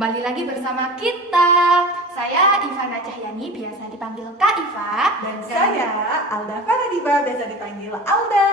kembali lagi bersama kita. Saya Ivana Cahyani, biasa dipanggil Kak Iva. Dan saya Alda Faradiba, biasa dipanggil Alda.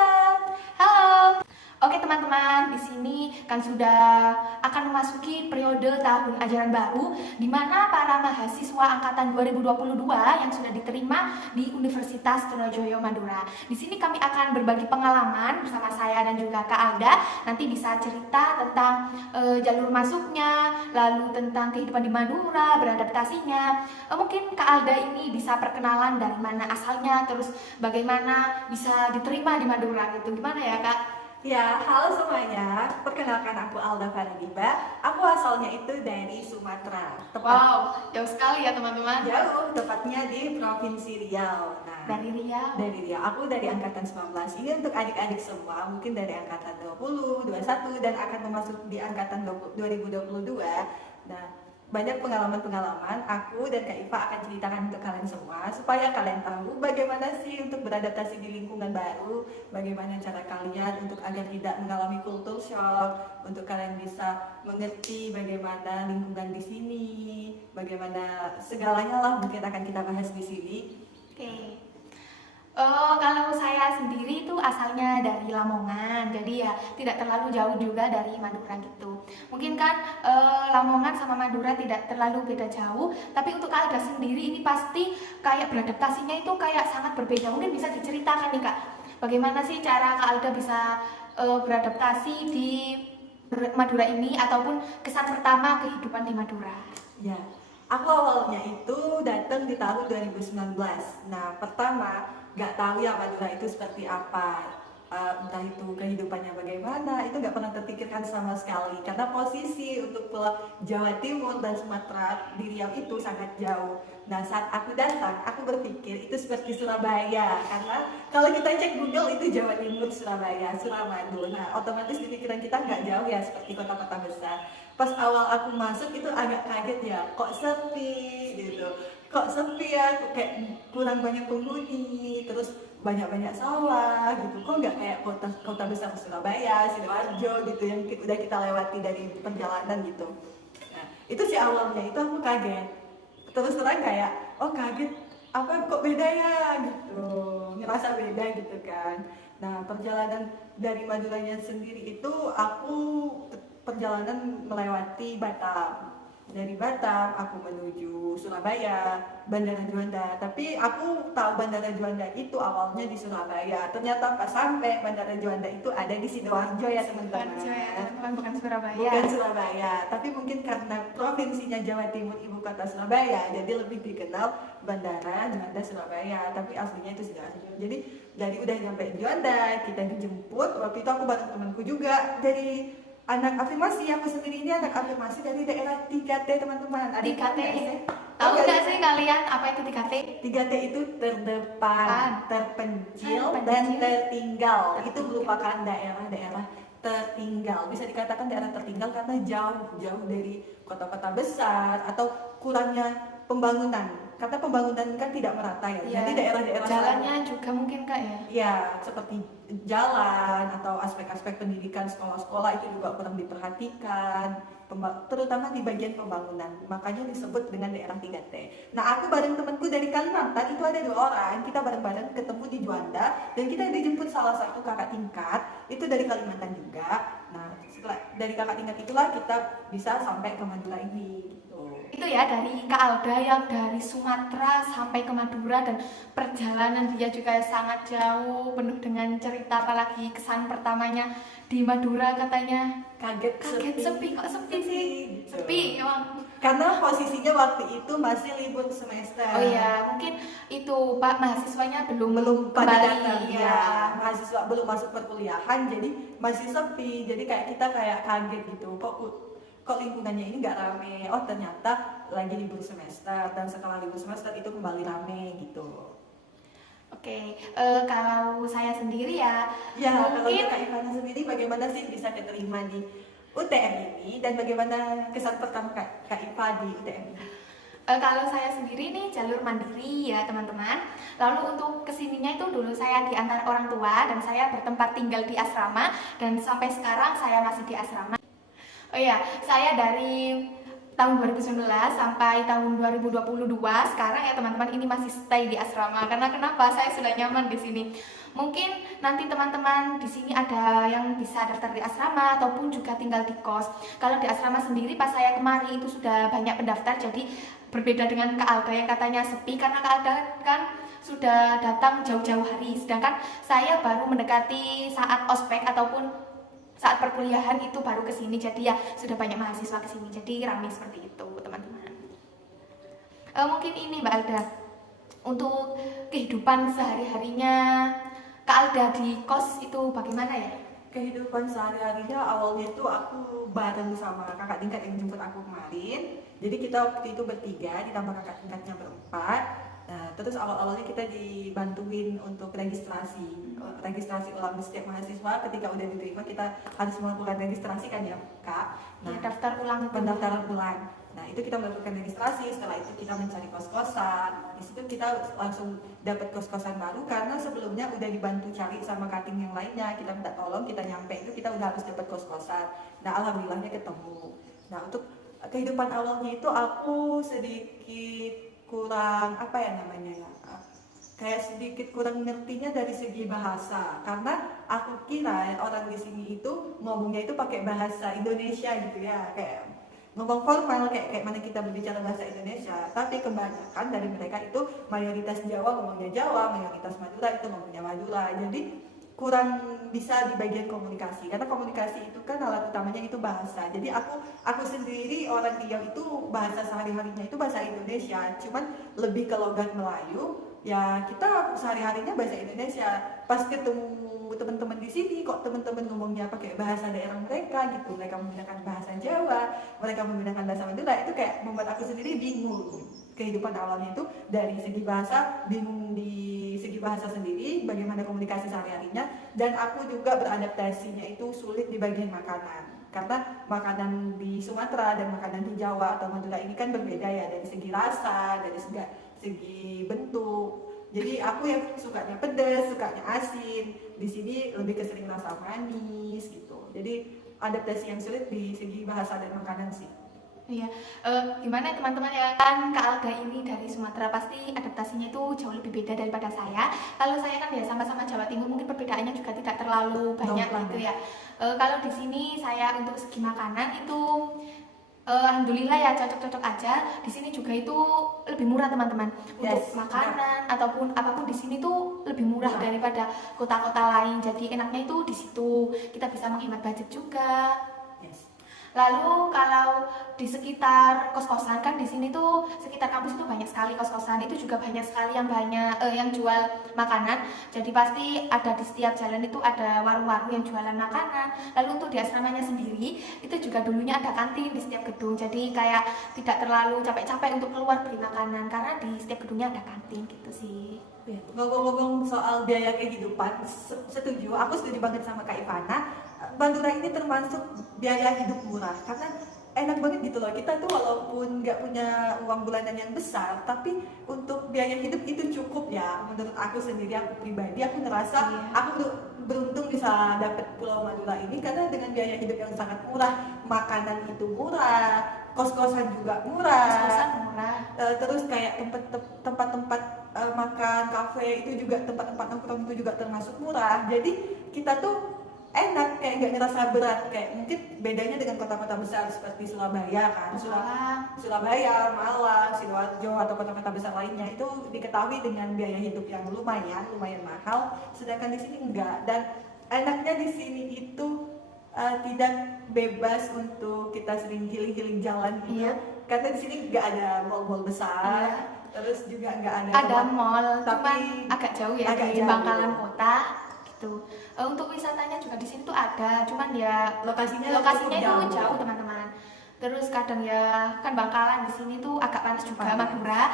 Halo. Oke teman-teman, di sini kan sudah akan memasuki periode tahun ajaran baru, di mana para mahasiswa angkatan 2022 yang sudah diterima di Universitas Trunojoyo Madura. Di sini kami akan berbagi pengalaman bersama saya dan juga Kak Alda. Nanti bisa cerita tentang jalur masuknya, lalu tentang kehidupan di Madura, beradaptasinya. Mungkin Kak Alda ini bisa perkenalan dari mana asalnya, terus bagaimana bisa diterima di Madura gitu. Gimana ya Kak? Ya, halo semuanya. Perkenalkan aku Alda Faradiba. Aku asalnya itu dari Sumatera. Wow, jauh sekali ya teman-teman. Jauh, tepatnya di Provinsi Riau. Nah, Dari Riau. dari Riau. Aku dari angkatan 19. Ini untuk adik-adik semua, mungkin dari angkatan 20, 21 dan akan memasuki di angkatan 2022. Nah, banyak pengalaman-pengalaman aku dan Kak Iva akan ceritakan untuk kalian semua supaya kalian tahu bagaimana sih untuk beradaptasi di lingkungan baru, bagaimana cara kalian untuk agar tidak mengalami culture shock, untuk kalian bisa mengerti bagaimana lingkungan di sini, bagaimana segalanya lah mungkin akan kita bahas di sini. Oke. Kalau saya sendiri itu asalnya dari Lamongan, jadi ya tidak terlalu jauh juga dari Madura gitu. Mungkin kan Lamongan sama Madura tidak terlalu beda jauh, tapi untuk Kak Alda sendiri ini pasti kayak beradaptasinya itu kayak sangat berbeda. Mungkin bisa diceritakan nih Kak, bagaimana sih cara Kak Alda bisa beradaptasi di Madura ini ataupun kesan pertama kehidupan di Madura? Ya, aku awalnya itu datang di tahun 2019. Nah, pertama nggak tahu ya Madura itu seperti apa. Entah itu kehidupannya bagaimana, itu nggak pernah terpikirkan sama sekali. Karena posisi untuk Pulau Jawa Timur dan Sumatera di Riau itu sangat jauh. Nah, saat aku datang, aku berpikir itu seperti Surabaya. Karena kalau kita cek Google itu Jawa Timur, Surabaya, Suramadu. Nah, otomatis di pikiran kita nggak jauh ya seperti kota-kota besar. Pas awal aku masuk itu agak kaget ya, kok sepi gitu. Kok sepi ya, kok kayak kurang banyak penghuni, terus banyak-banyak sawah gitu. Kok nggak kayak kota besar Surabaya, Sidoarjo gitu yang udah kita lewati dari perjalanan gitu. Nah, itu sih awalnya itu aku kaget. Terus terang kayak, oh kaget, apa kok beda ya gitu, ngerasa beda gitu kan. Nah, perjalanan dari Maduranya sendiri itu aku perjalanan melewati Batam. Dari Batam aku menuju Surabaya, Bandara Juanda. Tapi aku tahu Bandara Juanda itu awalnya di Surabaya. Ternyata pas sampai Bandara Juanda itu ada di Sidoarjo ya teman-teman. Bukan Surabaya. Bukan Surabaya, tapi mungkin karena provinsinya Jawa Timur, ibu kota Surabaya, jadi lebih dikenal Bandara Juanda Surabaya. Tapi aslinya itu Sidoarjo. Jadi dari udah nyampe Juanda, kita dijemput. Waktu itu aku bareng temanku juga dari anak afirmasi. Aku sendiri ini anak afirmasi dari daerah 3T teman-teman. 3T. Tahu nggak sih kalian apa itu 3T? 3T itu terdepan, terpencil, dan tertinggal. Itu merupakan daerah-daerah tertinggal. Bisa dikatakan daerah tertinggal karena jauh dari kota-kota besar atau kurangnya pembangunan. Karena pembangunan kan tidak merata ya. Jadi daerah-daerah jalannya juga mungkin Kak ya. Ya, seperti jalan atau aspek-aspek pendidikan sekolah-sekolah itu juga kurang diperhatikan, terutama di bagian pembangunan. Makanya disebut dengan daerah 3T. Nah, aku bareng temanku dari Kalimantan itu ada 2 orang. Kita bareng-bareng ketemu di Juanda dan kita dijemput salah satu kakak tingkat itu dari Kalimantan juga. Nah, setelah dari kakak tingkat itulah kita bisa sampai ke Madura ini. Itu ya dari Kak Alda yang dari Sumatera sampai ke Madura, dan perjalanan dia juga sangat jauh, penuh dengan cerita, apalagi kesan pertamanya di Madura katanya Kaget sepi. Kok sepi sih? gitu. Sepi emang. Karena posisinya waktu itu masih libur semester. Oh iya, mungkin itu Pak mahasiswanya belum pada kembali datang ya. Mahasiswa belum masuk perkuliahan, jadi masih sepi. Jadi kayak kita kayak kaget gitu. Kok lingkungannya ini nggak rame. Oh ternyata lagi libur semester, dan setelah libur semester itu kembali rame gitu. Oke, kalau saya sendiri ya Kalau mungkin Kak Ivana sendiri bagaimana sih bisa keterima di UTM ini, dan bagaimana kesan pertama Kak Iva di UTM ini? Kalau saya sendiri nih jalur mandiri ya teman-teman. Lalu untuk kesininya itu dulu saya diantar orang tua dan saya bertempat tinggal di asrama, dan sampai sekarang saya masih di asrama. Oh iya, saya dari tahun 2019 sampai tahun 2022. Sekarang ya teman-teman, ini masih stay di asrama. Karena kenapa? Saya sudah nyaman di sini. Mungkin nanti teman-teman di sini ada yang bisa daftar di asrama ataupun juga tinggal di kos. Kalau di asrama sendiri pas saya kemarin itu sudah banyak pendaftar, jadi berbeda dengan Kak Alda yang katanya sepi, karena Kak Alda kan sudah datang jauh-jauh hari, sedangkan saya baru mendekati saat ospek ataupun saat perkuliahan itu baru ke sini. Jadi ya sudah banyak mahasiswa ke sini, jadi ramai seperti itu teman-teman. Mungkin ini Mbak Alda, untuk kehidupan sehari-harinya Kak Alda di kos itu bagaimana ya? Kehidupan sehari-harinya awalnya itu aku bareng sama kakak tingkat yang jemput aku kemarin. Jadi kita waktu itu bertiga ditambah kakak tingkatnya berempat. Nah, terus awal-awalnya kita dibantuin untuk registrasi ulang setiap mahasiswa. Ketika udah diterima kita harus melakukan registrasi kan ya Kak. Nah, Ya, daftar ulang itu. pendaftaran ulang. Nah, itu kita melakukan registrasi. Setelah itu kita mencari kos-kosan. Di situ kita langsung dapat kos-kosan baru karena sebelumnya udah dibantu cari sama kating yang lainnya. Kita minta tolong, kita nyampe itu kita udah harus dapat kos-kosan. Nah, alhamdulillahnya ketemu. Nah, untuk kehidupan awalnya itu aku sedikit kurang apa ya namanya ya, kayak sedikit kurang ngertinya dari segi bahasa, karena aku kira orang di sini itu ngomongnya itu pakai bahasa Indonesia gitu ya, kayak ngomong formal kayak mana kita berbicara bahasa Indonesia. Tapi kebanyakan dari mereka itu mayoritas Jawa ngomongnya Jawa, mayoritas Madura itu ngomongnya Madura. Jadi kurang bisa di bagian komunikasi, karena komunikasi itu kan alat utamanya itu bahasa. Jadi aku sendiri orang Riau itu bahasa sehari-harinya itu bahasa Indonesia, cuman lebih ke logat Melayu. Ya kita sehari-harinya bahasa Indonesia. Pas ketemu teman-teman di sini kok teman-teman ngomongnya pakai bahasa daerah mereka gitu, mereka menggunakan bahasa Jawa, mereka menggunakan bahasa Madura, itu kayak membuat aku sendiri bingung. Kehidupan awalnya itu dari segi bahasa, bingung di segi bahasa sendiri, bagaimana komunikasi sehari-harinya, dan aku juga beradaptasinya itu sulit di bagian makanan. Karena makanan di Sumatera dan makanan di Jawa atau Madura ini kan berbeda ya, dari segi rasa, dari segi bentuk. Jadi aku yang sukanya pedas, sukanya asin. Di sini lebih ke sering rasa manis gitu. Jadi adaptasi yang sulit di segi bahasa dan makanan sih. Iya, gimana teman-teman ya, kan Kak Alga ini dari Sumatera, pasti adaptasinya itu jauh lebih beda daripada saya. Kalau saya kan ya sama-sama Jawa Timur, mungkin perbedaannya juga tidak terlalu banyak gitu ya. Kalau di sini saya untuk segi makanan itu alhamdulillah ya cocok-cocok aja. Di sini juga itu lebih murah teman-teman. Untuk makanan ataupun apapun di sini tuh lebih murah daripada kota-kota lain. Jadi enaknya itu di situ kita bisa menghemat budget juga. Lalu kalau di sekitar kos-kosan, kan di sini tuh sekitar kampus itu banyak sekali kos-kosan, itu juga banyak sekali yang jual makanan. Jadi pasti ada di setiap jalan itu ada warung-warung yang jualan makanan. Lalu untuk di asramanya sendiri itu juga dulunya ada kantin di setiap gedung. Jadi kayak tidak terlalu capek-capek untuk keluar beli makanan karena di setiap gedungnya ada kantin gitu sih. Ngomong-ngomong soal biaya kehidupan, setuju, aku setuju banget sama Kak Ivana. Madura ini termasuk biaya hidup murah karena enak banget gitu loh. Kita tuh walaupun nggak punya uang bulanan yang besar, tapi untuk biaya hidup itu cukup ya. Menurut aku sendiri, aku pribadi, aku ngerasa aku beruntung bisa dapet Pulau Madura ini karena dengan biaya hidup yang sangat murah, makanan itu murah, kos-kosan juga murah. Kos-kosan murah. Terus kayak tempat-tempat makan, kafe itu juga, tempat-tempat nongkrong itu juga termasuk murah. Jadi kita tuh enak, kayak nggak ngerasa berat. Kayak mungkin bedanya dengan kota-kota besar seperti Surabaya kan, Surabaya, Malang, Sidoarjo atau kota-kota besar lainnya itu diketahui dengan biaya hidup yang lumayan mahal. Sedangkan di sini enggak. Dan enaknya di sini itu tidak bebas untuk kita sering healing jalan gitu. Karena di sini nggak ada mall-mall besar. Terus juga nggak ada mall, tapi cuman agak jauh ya, di Bangkalan Kota gitu. Untuk wisatanya juga di sini tuh ada, cuman ya lokasinya itu jauh teman-teman. Terus kadang ya kan Bangkalan di sini tuh agak panas juga, Madura.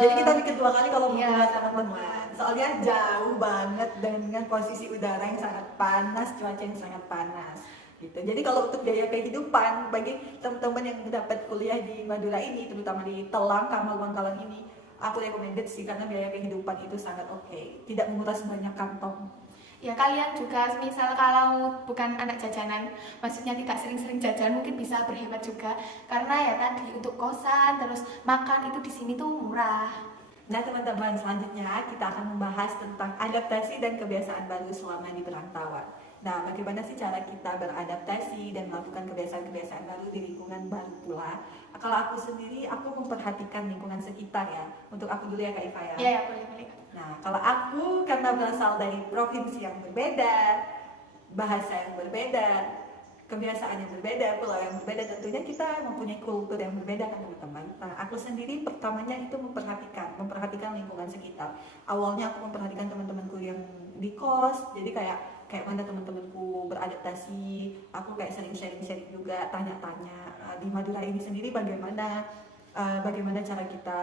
Jadi kita mikir dua kali kalau mau pulang sama teman-teman. Soalnya jauh banget dengan posisi udara yang sangat panas, cuaca yang sangat panas. Gitu. Jadi kalau untuk biaya kehidupan bagi teman-teman yang dapat kuliah di Madura ini, terutama di Telang, Kamal, Bangkalan ini, aku recommended sih karena biaya kehidupan itu sangat oke. Tidak menguras banyak kantong. Ya kalian juga misal kalau bukan anak jajanan, maksudnya tidak sering-sering jajan, mungkin bisa berhemat juga karena ya tadi untuk kosan terus makan itu di sini tuh murah. Nah teman-teman, selanjutnya kita akan membahas tentang adaptasi dan kebiasaan baru selama di perantauan. Nah, bagaimana sih cara kita beradaptasi dan melakukan kebiasaan-kebiasaan baru di lingkungan baru pula? Kalau aku sendiri, aku memperhatikan lingkungan sekitar ya. Untuk aku dulu ya Kak Iva ya. Iya ya, boleh boleh. Nah, kalau aku karena berasal dari provinsi yang berbeda, bahasa yang berbeda, kebiasaan yang berbeda, pulau yang berbeda, tentunya kita mempunyai kultur yang berbeda kan teman-teman. Nah, aku sendiri pertamanya itu memperhatikan lingkungan sekitar. Awalnya aku memperhatikan teman-temanku yang di kos, jadi kayak mana teman-temanku beradaptasi. Aku kayak sering sharing-sharing juga, tanya-tanya di Madura ini sendiri bagaimana cara kita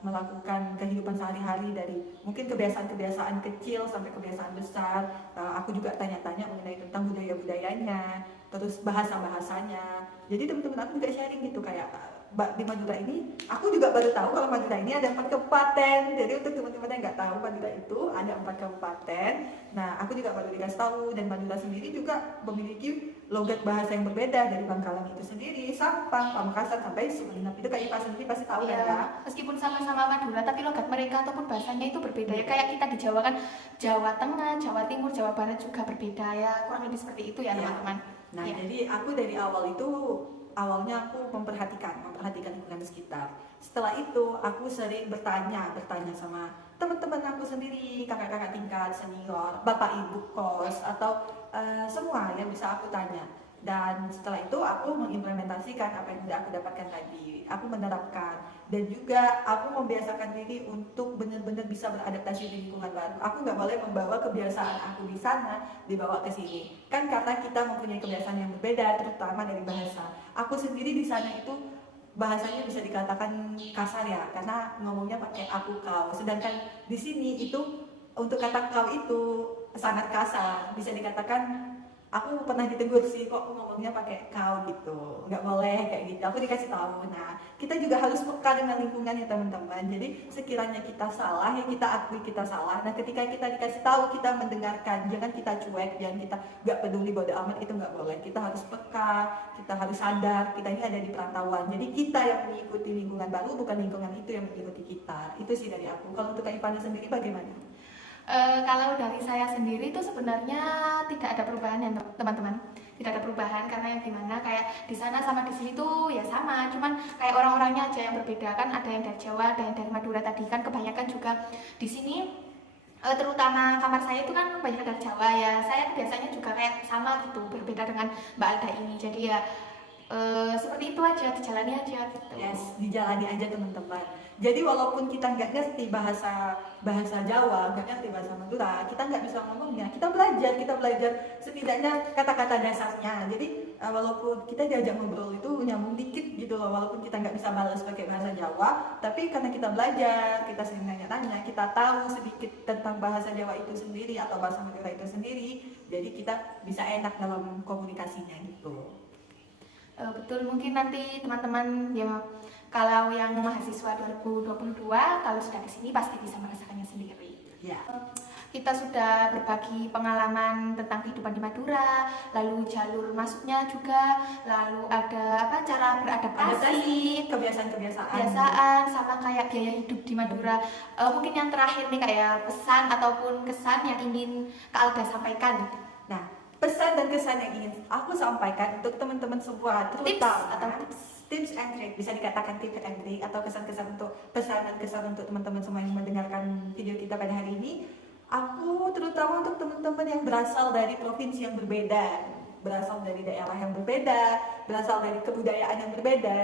melakukan kehidupan sehari-hari dari mungkin kebiasaan-kebiasaan kecil sampai kebiasaan besar. Aku juga tanya-tanya mengenai tentang budaya-budayanya, terus bahasa-bahasanya. Jadi teman-teman aku juga sharing gitu kayak di Madura ini, aku juga baru tahu kalau Madura ini ada 4 kabupaten. Jadi untuk teman-teman yang nggak tahu Madura itu ada 4 kabupaten. Nah, aku juga baru dikasih tahu, dan Madura sendiri juga memiliki logat bahasa yang berbeda dari Bangkalan itu sendiri, Sampang, Pamekasan sampai Sumenep. Itu Kak Iva sendiri pasti tahu kan ya? Iya, meskipun sama-sama Madura tapi logat mereka ataupun bahasanya itu berbeda ya. Kayak kita di Jawa kan, Jawa Tengah, Jawa Timur, Jawa Barat juga berbeda ya. Kurang lebih seperti itu ya Iya. teman-teman. Nah, Iya. jadi aku dari awalnya aku memperhatikan lingkungan sekitar. Setelah itu aku sering bertanya sama teman-teman aku sendiri, kakak-kakak tingkat, senior, bapak ibu kos, atau semua yang bisa aku tanya. Dan setelah itu aku mengimplementasikan apa yang sudah aku dapatkan tadi. Aku menerapkan, dan juga aku membiasakan diri untuk benar-benar bisa beradaptasi di lingkungan baru. Aku nggak boleh membawa kebiasaan aku di sana dibawa ke sini. Kan karena kita mempunyai kebiasaan yang berbeda, terutama dari bahasa. Aku sendiri di sana itu bahasanya bisa dikatakan kasar ya, karena ngomongnya pakai aku kau. Sedangkan di sini itu untuk kata kau itu sangat kasar, bisa dikatakan aku pernah ditegur sih, kok ngomongnya pakai kau gitu, nggak boleh kayak gitu. Aku dikasih tahu. Nah, kita juga harus peka dengan lingkungan ya teman-teman. Jadi sekiranya kita salah ya kita akui kita salah. Nah, ketika kita dikasih tahu kita mendengarkan, jangan kita cuek, jangan kita nggak peduli, bodo amat, itu nggak boleh. Kita harus peka, kita harus sadar kita ini ada di perantauan. Jadi kita yang mengikuti lingkungan baru, bukan lingkungan itu yang mengikuti kita. Itu sih dari aku. Kalau untuk Kak Ivana sendiri bagaimana? Kalau dari saya sendiri itu sebenarnya tidak ada perubahan ya teman-teman, tidak ada perubahan karena yang dimana kayak di sana sama di sini tuh ya sama, cuman kayak orang-orangnya aja yang berbeda kan, ada yang dari Jawa, ada yang dari Madura tadi kan, kebanyakan juga di sini terutama kamar saya itu kan banyak dari Jawa ya, saya biasanya juga kayak sama gitu, berbeda dengan Mbak Alda ini, jadi ya seperti itu aja, dijalani aja gitu. Yes, dijalani aja teman-teman. Jadi walaupun kita nggak ngerti bahasa Jawa, nggak ngerti bahasa Madura, kita nggak bisa ngomongnya. Kita belajar setidaknya kata-kata dasarnya. Jadi walaupun kita diajak ngobrol itu nyambung dikit gitu loh, walaupun kita nggak bisa balas pakai bahasa Jawa, tapi karena kita belajar, kita sering nanya-nanya, kita tahu sedikit tentang bahasa Jawa itu sendiri atau bahasa Madura itu sendiri, jadi kita bisa enak dalam komunikasinya gitu. Betul, mungkin nanti teman-teman ya kalau yang mahasiswa 2022 kalau sudah di sini pasti bisa merasakannya sendiri. Ya. Kita sudah berbagi pengalaman tentang kehidupan di Madura, lalu jalur masuknya juga, lalu ada apa cara beradaptasi, kebiasaan sama kayak biaya hidup di Madura. Mungkin yang terakhir nih kayak pesan ataupun kesan yang ingin Kak Alda sampaikan. Nah, pesan dan kesan yang ingin aku sampaikan untuk teman-teman semua, terutama tips and trick, bisa dikatakan tips and trick atau kesan-kesan untuk pesan dan kesan untuk teman-teman semua yang mendengarkan video kita pada hari ini. Aku terutama untuk teman-teman yang berasal dari provinsi yang berbeda, berasal dari daerah yang berbeda, berasal dari kebudayaan yang berbeda.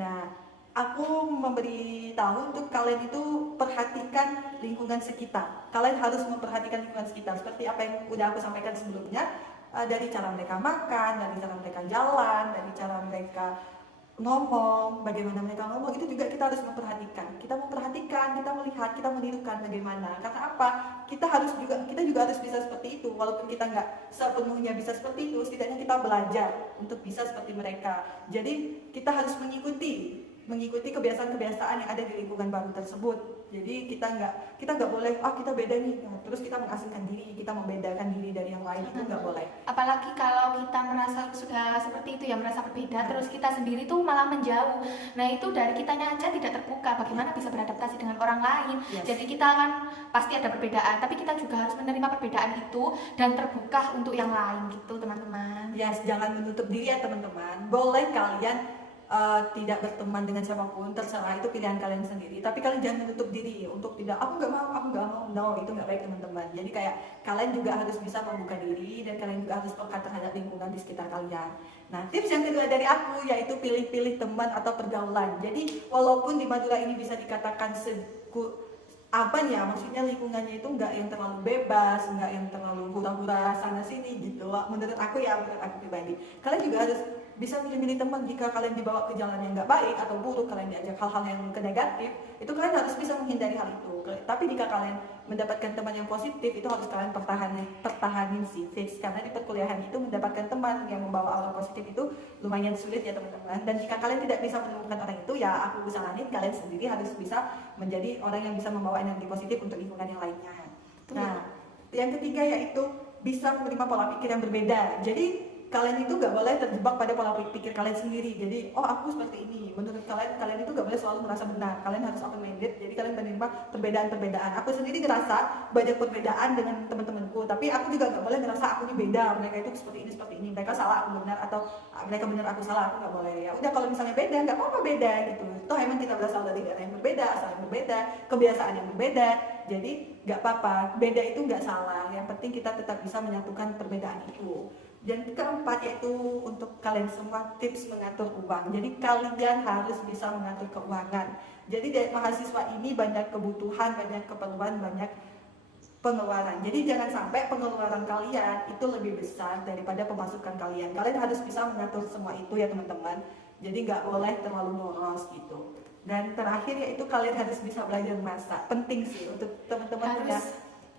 Nah, aku memberi tahu untuk kalian itu perhatikan lingkungan sekitar. Kalian harus memperhatikan lingkungan sekitar seperti apa yang udah aku sampaikan sebelumnya. Dari cara mereka makan, dari cara mereka jalan, dari cara mereka ngomong, bagaimana mereka ngomong, itu juga kita harus memperhatikan. Kita melihat, kita menirukan bagaimana. Karena apa? Kita juga harus bisa seperti itu. Walaupun kita nggak sepenuhnya bisa seperti itu, setidaknya kita belajar untuk bisa seperti mereka. Jadi kita harus mengikuti mengikuti kebiasaan-kebiasaan yang ada di lingkungan baru tersebut. Jadi kita nggak boleh kita beda nih, nah, terus kita mengasingkan diri, kita membedakan diri dari yang lain, itu nggak boleh. Apalagi kalau kita merasa sudah seperti itu ya, merasa berbeda, terus kita sendiri tuh malah menjauh. Nah itu dari kitanya aja tidak terbuka, bagaimana bisa beradaptasi dengan orang lain. Yes. Jadi kita kan pasti ada perbedaan, tapi kita juga harus menerima perbedaan itu dan terbuka untuk yang lain gitu teman-teman. Yes, jangan menutup diri ya teman-teman. Boleh kalian tidak berteman dengan siapapun, terserah, itu pilihan kalian sendiri. Tapi kalian jangan menutup diri untuk tidak, aku nggak mau. No, itu nggak baik teman-teman. Jadi kayak kalian juga harus bisa membuka diri dan kalian juga harus peka terhadap lingkungan di sekitar kalian. Nah, tips yang kedua dari aku yaitu pilih-pilih teman atau pergaulan. Jadi walaupun di Madura ini bisa dikatakan maksudnya lingkungannya itu nggak yang terlalu bebas, nggak yang terlalu hura-hura sana sini gitu. Menurut aku pribadi, kalian juga harus bisa milih-milih teman. Jika kalian dibawa ke jalan yang nggak baik atau buruk, kalian diajak hal-hal yang negatif, itu kalian harus bisa menghindari hal itu. Tapi jika kalian mendapatkan teman yang positif, itu harus kalian pertahanin sih, fix. Karena di perkuliahan itu mendapatkan teman yang membawa aura positif itu lumayan sulit ya teman-teman. Dan jika kalian tidak bisa menemukan orang itu, ya aku saranin kalian sendiri harus bisa menjadi orang yang bisa membawa energi positif untuk lingkungan yang lainnya. Nah, yang ketiga yaitu bisa menerima pola pikir yang berbeda. Jadi kalian itu nggak boleh terjebak pada pola pikir kalian sendiri. Jadi aku seperti ini, menurut kalian itu nggak boleh selalu merasa benar. Kalian harus open minded, jadi kalian menerima perbedaan. Aku sendiri ngerasa banyak perbedaan dengan teman-temanku, tapi aku juga nggak boleh ngerasa aku ini beda, mereka itu seperti ini, mereka salah aku benar, atau mereka benar aku salah. Aku nggak boleh. Ya udah, kalau misalnya beda, nggak apa-apa beda gitu. Toh emang kita berasal dari daerah yang berbeda, asal yang berbeda, kebiasaan yang berbeda. Jadi nggak apa-apa, beda itu nggak salah. Yang penting kita tetap bisa menyatukan perbedaan itu. Dan keempat yaitu untuk kalian semua, tips mengatur uang. Jadi kalian harus bisa mengatur keuangan. Jadi dari mahasiswa ini banyak kebutuhan, banyak keperluan, banyak pengeluaran. Jadi jangan sampai pengeluaran kalian itu lebih besar daripada pemasukan kalian. Kalian harus bisa mengatur semua itu ya teman-teman. Jadi nggak boleh terlalu boros gitu. Dan terakhir yaitu kalian harus bisa belajar masak. Penting sih untuk teman-teman punya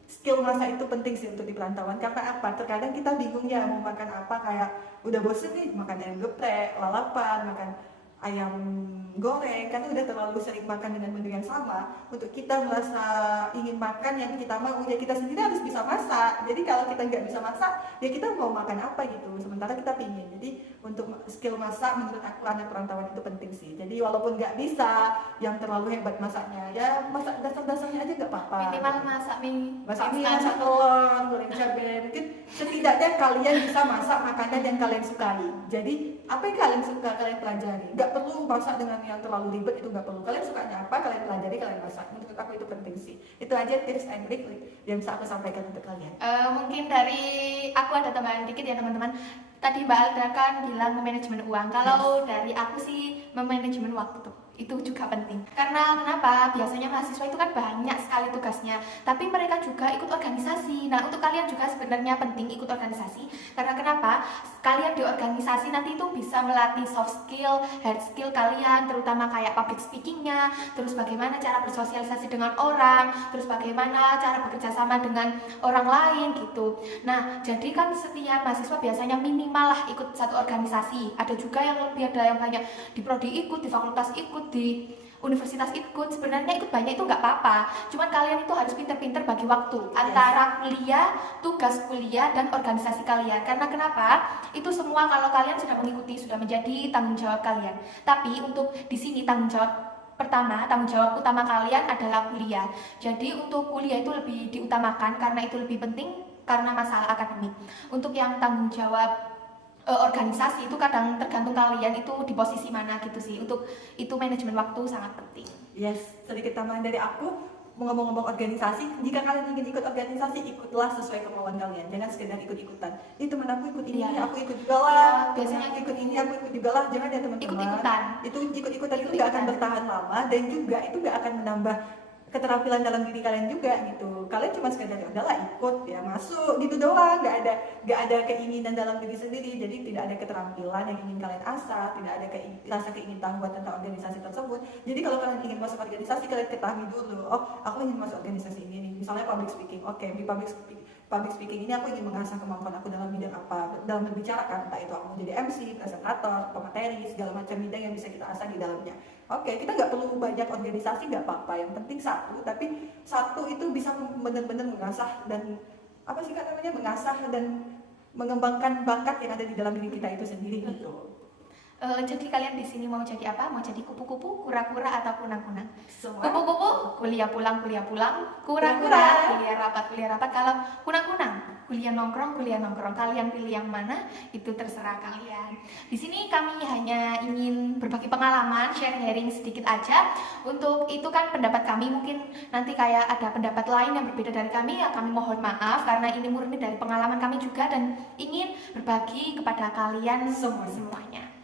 skill masak, itu penting sih untuk di perantauan. Karena apa? Terkadang kita bingung ya mau makan apa, kayak udah bosen nih makan ayam geprek, lalapan, makan ayam goreng, kan udah terlalu sering makan dengan menu yang sama. Untuk kita merasa ingin makan yang kita mau, ya kita sendiri harus bisa masak. Jadi kalau kita nggak bisa masak, ya kita mau makan apa gitu, sementara kita pingin. Jadi untuk skill masak menurut aku anak perantauan itu penting sih. Jadi walaupun nggak bisa yang terlalu hebat masaknya, ya masak dasar-dasarnya aja nggak apa-apa. Minimal masak mie, masak telur, goreng cabai. Mungkin setidaknya kalian bisa masak makanan yang kalian sukai. Jadi apa yang kalian suka, kalian pelajari. Nggak perlu masak dengan yang terlalu ribet, itu nggak perlu. Kalian sukanya apa, kalian pelajari, kalian masak. Menurut aku itu penting sih. Itu aja tips and trick yang bisa aku sampaikan untuk kalian. Mungkin dari aku ada tambahan dikit ya teman-teman. Tadi Mbak Alda kan bilang memanajemen uang. Kalau dari aku sih memanajemen waktu. Itu juga penting. Karena kenapa? Biasanya mahasiswa itu kan banyak sekali tugasnya, tapi mereka juga ikut organisasi. Nah, untuk kalian juga sebenarnya penting ikut organisasi. Karena kenapa? Kalian di organisasi nanti itu bisa melatih soft skill, hard skill kalian, terutama kayak public speakingnya, terus bagaimana cara bersosialisasi dengan orang, terus bagaimana cara bekerja sama dengan orang lain gitu. Nah, jadi kan setiap mahasiswa biasanya minimal lah ikut satu organisasi. Ada juga yang lebih, ada yang banyak, di prodi ikut, di fakultas ikut, di universitas ikut. Sebenarnya ikut banyak itu nggak apa-apa, cuman kalian itu harus pinter-pinter bagi waktu antara kuliah, tugas kuliah, dan organisasi kalian. Karena kenapa? Itu semua kalau kalian sudah mengikuti, sudah menjadi tanggung jawab kalian. Tapi untuk di sini tanggung jawab utama kalian adalah kuliah. Jadi untuk kuliah itu lebih diutamakan karena itu lebih penting karena masalah akademik. Untuk yang tanggung jawab organisasi itu kadang tergantung kalian itu di posisi mana gitu sih. Untuk itu manajemen waktu sangat penting. Yes, sedikit tambahan dari aku. Ngomong-ngomong organisasi, jika kalian ingin ikut organisasi, ikutlah sesuai kemauan kalian. Jangan sekedar ikut-ikutan. Ini teman aku ikut ini, aku ikut juga lah. Biasanya aku ikut ini, aku ikut juga lah. Jangan ya teman-teman. Ikut-ikutan itu nggak akan bertahan lama, dan juga itu nggak akan menambah keterampilan dalam diri kalian juga gitu. Kalian cuma sekedar udahlah ikut ya, masuk gitu doang, nggak ada keinginan dalam diri sendiri. Jadi tidak ada keterampilan yang ingin kalian asah, tidak ada rasa keingintahuan tentang organisasi tersebut. Jadi kalau kalian ingin masuk organisasi, kalian ketahui dulu, oh aku ingin masuk organisasi ini nih, misalnya public speaking. Oke, di public speaking ini aku ingin mengasah kemampuan aku dalam bidang apa, dalam berbicara kan, entah itu aku menjadi MC, presentator, pemateri, segala macam bidang yang bisa kita asah di dalamnya. Oke, kita nggak perlu banyak organisasi, nggak apa-apa. Yang penting satu, tapi satu itu bisa benar-benar mengasah dan apa sih kak namanya, mengasah dan mengembangkan bakat yang ada di dalam diri kita itu sendiri gitu. Jadi kalian di sini mau jadi apa? Mau jadi kupu-kupu, kura-kura, atau kunang-kunang? Semua. Kupu-kupu, kuliah pulang, kura-kura, Kura-kura. kuliah rapat. Kalau kunang-kunang, kuliah nongkrong. Kalian pilih yang mana? Itu terserah kalian. Di sini kami hanya ingin berbagi pengalaman, sharing sedikit aja. Untuk itu kan pendapat kami, mungkin nanti kayak ada pendapat lain yang berbeda dari kami, ya kami mohon maaf karena ini murni dari pengalaman kami juga dan ingin berbagi kepada kalian semuanya.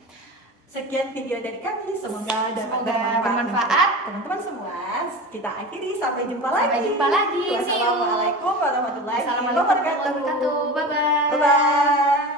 Sekian video dari kami, semoga dapat bermanfaat. Teman-teman semua, kita akhiri, sampai jumpa lagi. See you. Wassalamualaikum warahmatullahi Wassalamualaikum warahmatullahi wabarakatuh. wabarakatuh. Bye bye. Bye bye.